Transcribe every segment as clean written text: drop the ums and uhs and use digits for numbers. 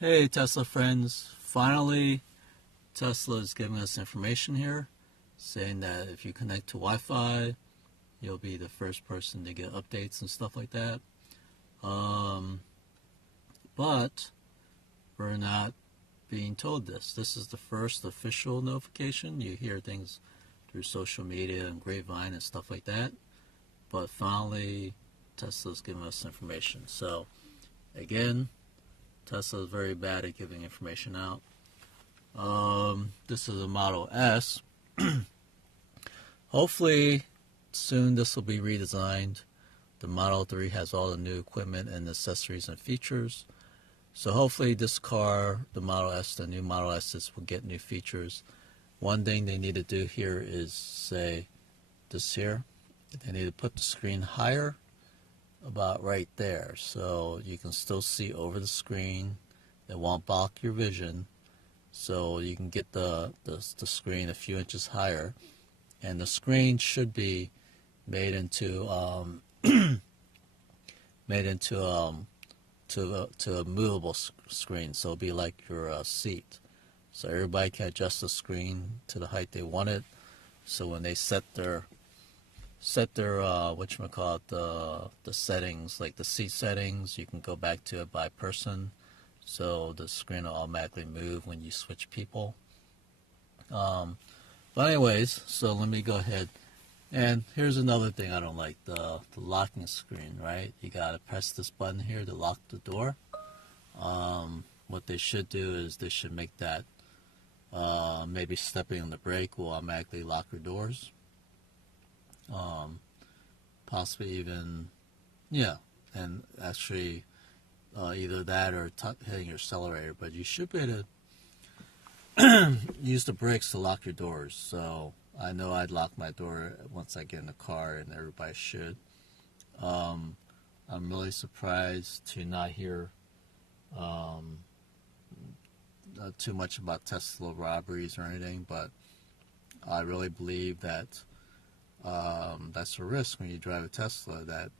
Hey Tesla friends, finally Tesla is giving us information here saying that if you connect to Wi-Fi, you'll be the first person to get updates and stuff like that. Um, but we're not being told this. This is the first official notification. You hear things through social media and Grapevine and stuff like that. But finally, Tesla's giving us information. So again, Tesla is very bad at giving information out. This is a Model S. Hopefully, soon this will be redesigned. The Model 3 has all the new equipment and accessories and features. So hopefully this car, the Model S, the new Model S's will get new features. One thing they need to do here is say this here. They need to put the screen higher, about right there, so you can still see over the screen. It won't block your vision, so you can get the screen a few inches higher, and the screen should be made into to a movable screen, so it'll be like your seat, so everybody can adjust the screen to the height they want it. So when they set their whatchamacallit, the settings, like the seat settings, you can go back to it by person, so the screen will automatically move when you switch people. But anyways, so let me go ahead. And here's another thing I don't like, the locking screen, right? You gotta press this button here to lock the door. What they should do is they should make that maybe stepping on the brake will automatically lock your doors. Possibly even, yeah, and actually either that or hitting your accelerator, but you should be able to use the brakes to lock your doors. So I know I'd lock my door once I get in the car, and everybody should. I'm really surprised to not hear too much about Tesla robberies or anything, but I really believe that that's a risk when you drive a Tesla, that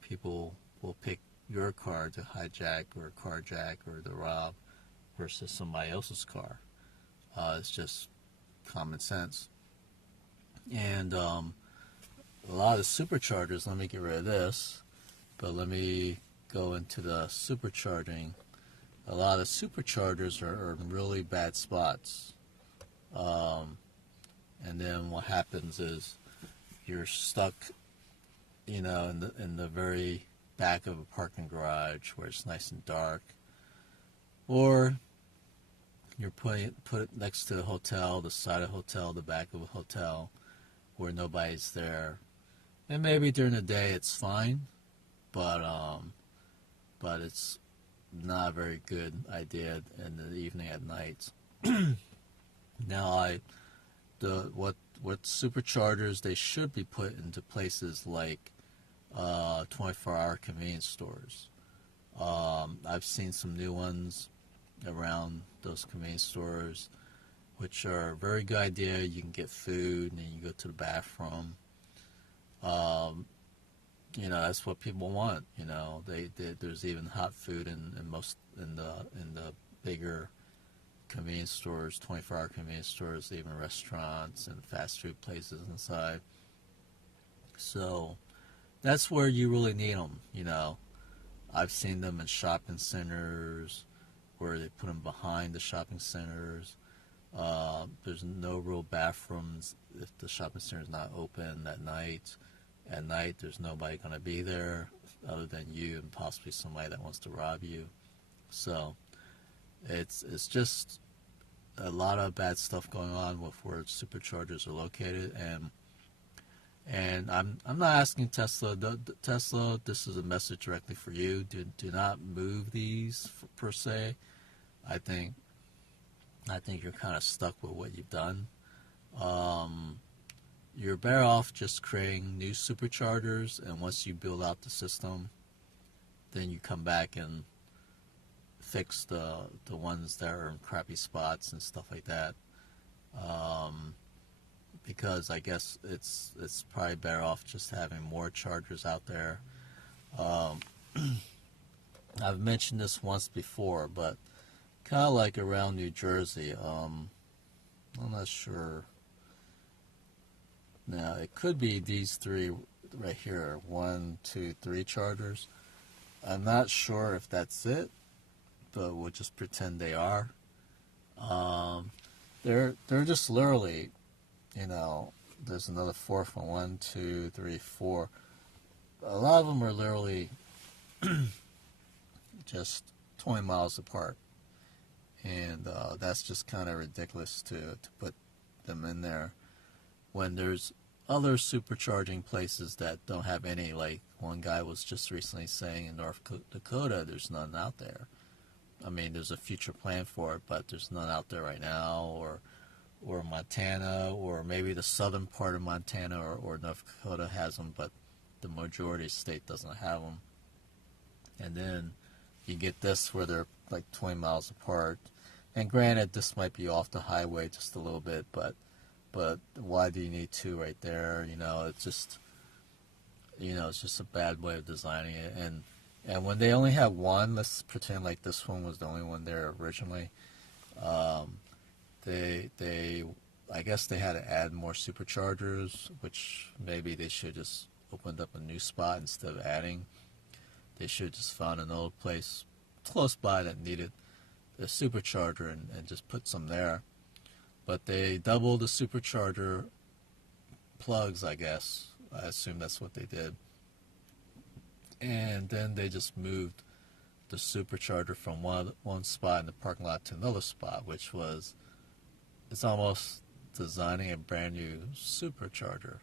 people will pick your car to hijack or carjack or to rob versus somebody else's car. It's just common sense. And a lot of the superchargers, let me get rid of this, but let me go into the supercharging. A lot of superchargers are in really bad spots. And then what happens is you're stuck, in the very back of a parking garage where it's nice and dark, or you're put it next to the hotel, the side of a hotel, the back of a hotel, where nobody's there. And maybe during the day it's fine, but it's not a very good idea in the evening at night. Now what superchargers, they should be put into places like 24-hour convenience stores. I've seen some new ones around those convenience stores, which are a very good idea. You can get food and then you go to the bathroom. That's what people want. There's even hot food in the bigger convenience stores, 24-hour convenience stores, even restaurants and fast food places inside. So that's where you really need them. I've seen them in shopping centers where they put them behind the shopping centers. There's no real bathrooms if the shopping center is not open at night. At night, there's nobody going to be there other than you and possibly somebody that wants to rob you. So it's just a lot of bad stuff going on with where superchargers are located, and I'm not asking Tesla. Tesla, this is a message directly for you. Do not move these per se. I think you're kind of stuck with what you've done. You're better off just creating new superchargers, and once you build out the system, then you come back and fix the ones that are in crappy spots and stuff like that. Because I guess it's probably better off just having more chargers out there. I've mentioned this once before, but kind of like around New Jersey. I'm not sure. Now it could be these three right here, 1, 2, 3 chargers. I'm not sure if that's it, but we'll just pretend they are. Um, they're just literally, you know, there's another fourth one, 1, 2, 3, 4. A lot of them are literally just 20 miles apart, and that's just kind of ridiculous to put them in there when there's other supercharging places that don't have any. Like one guy was just recently saying in North Dakota, there's none out there. I mean, there's a future plan for it, but there's none out there right now, or Montana, or maybe the southern part of Montana or North Dakota has them, but the majority of the state doesn't have them. And then you get this where they're like 20 miles apart. And granted, this might be off the highway just a little bit, but why do you need two right there? It's just a bad way of designing it. And when they only have one, let's pretend like this one was the only one there originally. They I guess they had to add more superchargers, which maybe they should just opened up a new spot instead of adding. They should just found an old place close by that needed a supercharger and just put some there. But they doubled the supercharger plugs, I guess. I assume that's what they did. And then they just moved the supercharger from one spot in the parking lot to another spot, which was, it's almost designing a brand new supercharger.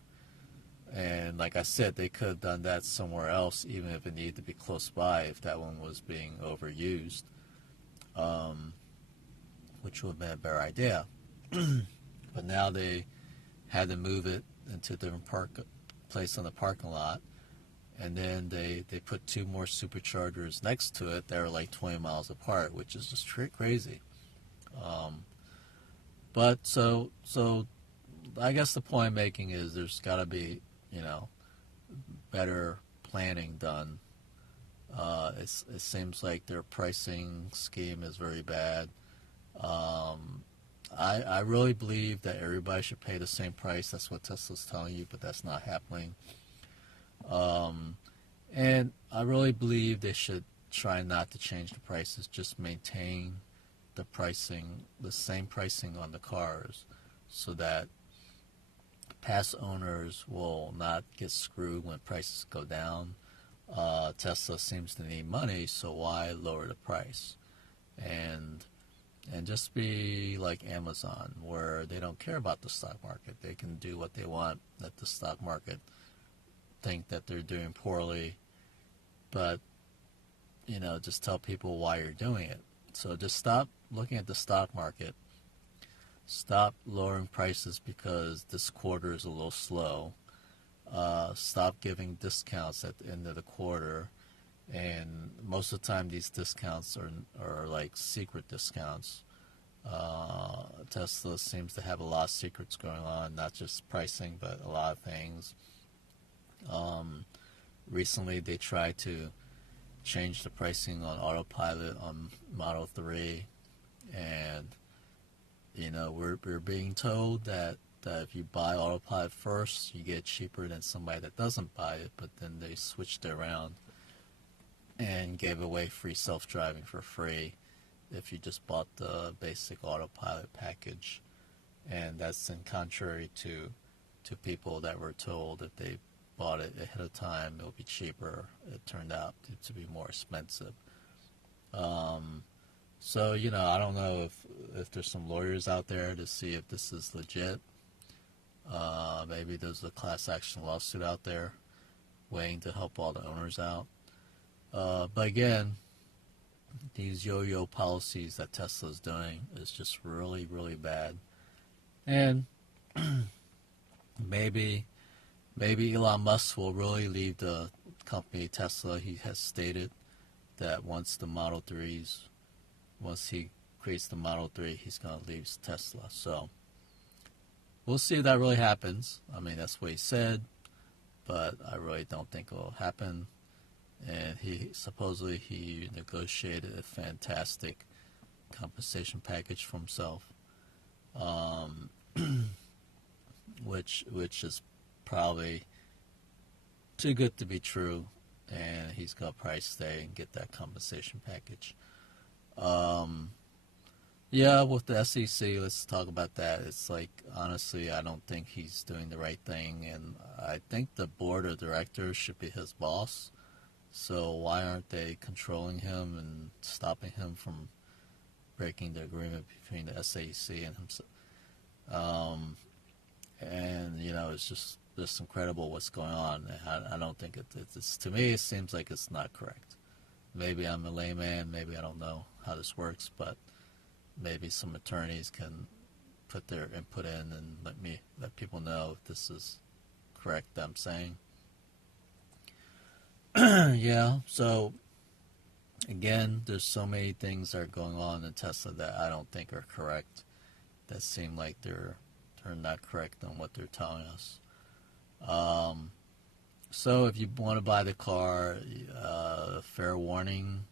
And like I said, they could have done that somewhere else, even if it needed to be close by, if that one was being overused, which would have been a better idea. But now they had to move it into a different place on the parking lot, and then they put two more superchargers next to it that are like 20 miles apart, which is just crazy. But so I guess the point I'm making is there's got to be, better planning done. It seems like their pricing scheme is very bad. I really believe that everybody should pay the same price. That's what Tesla's telling you, but that's not happening. And I really believe they should try not to change the prices, just maintain the pricing, the same pricing on the cars, so that past owners will not get screwed when prices go down. Tesla seems to need money, so why lower the price? And just be like Amazon, where they don't care about the stock market. They can do what they want. Let the stock market think that they're doing poorly, but just tell people why you're doing it. So just stop looking at the stock market. Stop lowering prices because this quarter is a little slow. Stop giving discounts at the end of the quarter. And most of the time these discounts are like secret discounts. Tesla seems to have a lot of secrets going on, not just pricing, but a lot of things. Recently they tried to change the pricing on autopilot on Model 3, and we're being told that if you buy autopilot first, you get cheaper than somebody that doesn't buy it, but then they switched it around and gave away free self-driving for free if you just bought the basic autopilot package. And that's in contrary to people that were told if they bought it ahead of time, it'll be cheaper. It turned out to be more expensive. So, I don't know if there's some lawyers out there to see if this is legit. Maybe there's a class action lawsuit out there waiting to help all the owners out. But again, these yo-yo policies that Tesla's doing is just really, really bad. And maybe Elon Musk will really leave the company Tesla. He has stated that once he creates the Model 3, he's going to leave Tesla. So we'll see if that really happens. I mean, that's what he said, but I really don't think it will happen. And he supposedly negotiated a fantastic compensation package for himself, um, which is probably too good to be true, and he's gonna probably stay and get that compensation package. Um, yeah, with the SEC, let's talk about that. It's like, honestly, I don't think he's doing the right thing, and I think the board of directors should be his boss. So why aren't they controlling him and stopping him from breaking the agreement between the SEC and himself? And it's just incredible what's going on. I don't think it's to me. It seems like it's not correct. Maybe I'm a layman. Maybe I don't know how this works, but maybe some attorneys can put their input in and let people know if this is correct that I'm saying. Yeah, so again, there's so many things that are going on in Tesla that I don't think are correct, that seem like they're not correct on what they're telling us. So if you want to buy the car, fair warning,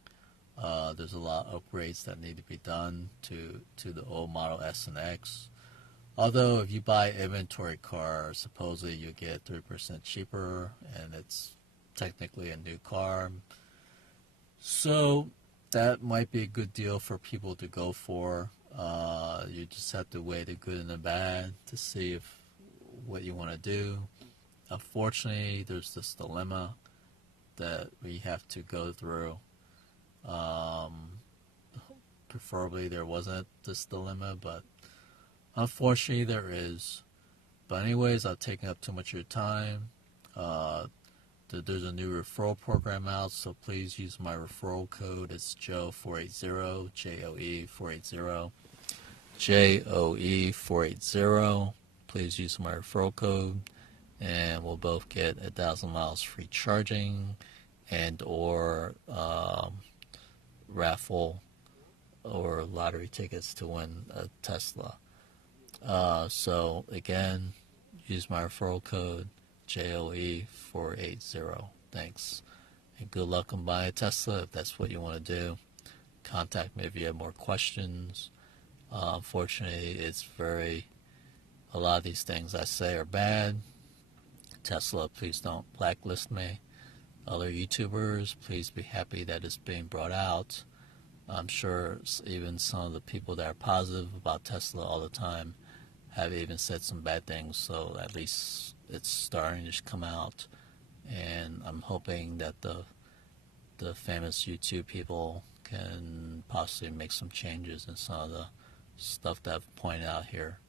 there's a lot of upgrades that need to be done to the old Model S and X. Although if you buy inventory car, supposedly you get 30% cheaper, and it's technically a new car. So that might be a good deal for people to go for. You just have to weigh the good and the bad to see if what you want to do. Unfortunately, there's this dilemma that we have to go through. Preferably there wasn't this dilemma, but unfortunately there is. But anyways, I've taken up too much of your time. There's a new referral program out, so please use my referral code. It's Joe480, JOE480, JOE480. Please use my referral code, and we'll both get 1,000 miles free charging and or raffle or lottery tickets to win a Tesla. So again, use my referral code JOE480. Thanks. And good luck on buying a Tesla if that's what you want to do. Contact me if you have more questions. Unfortunately, a lot of these things I say are bad. Tesla, please don't blacklist me. Other YouTubers, please be happy that it's being brought out. I'm sure even some of the people that are positive about Tesla all the time have even said some bad things, so at least it's starting to come out, and I'm hoping that the famous YouTube people can possibly make some changes in some of the stuff that I've pointed out here.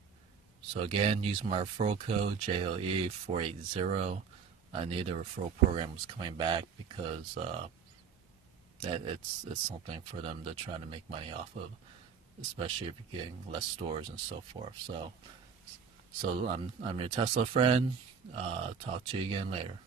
So again, use my referral code JOE480. I knew the referral program was coming back because that it's something for them to try to make money off of, especially if you're getting less stores and so forth. So I'm your Tesla friend. Talk to you again later.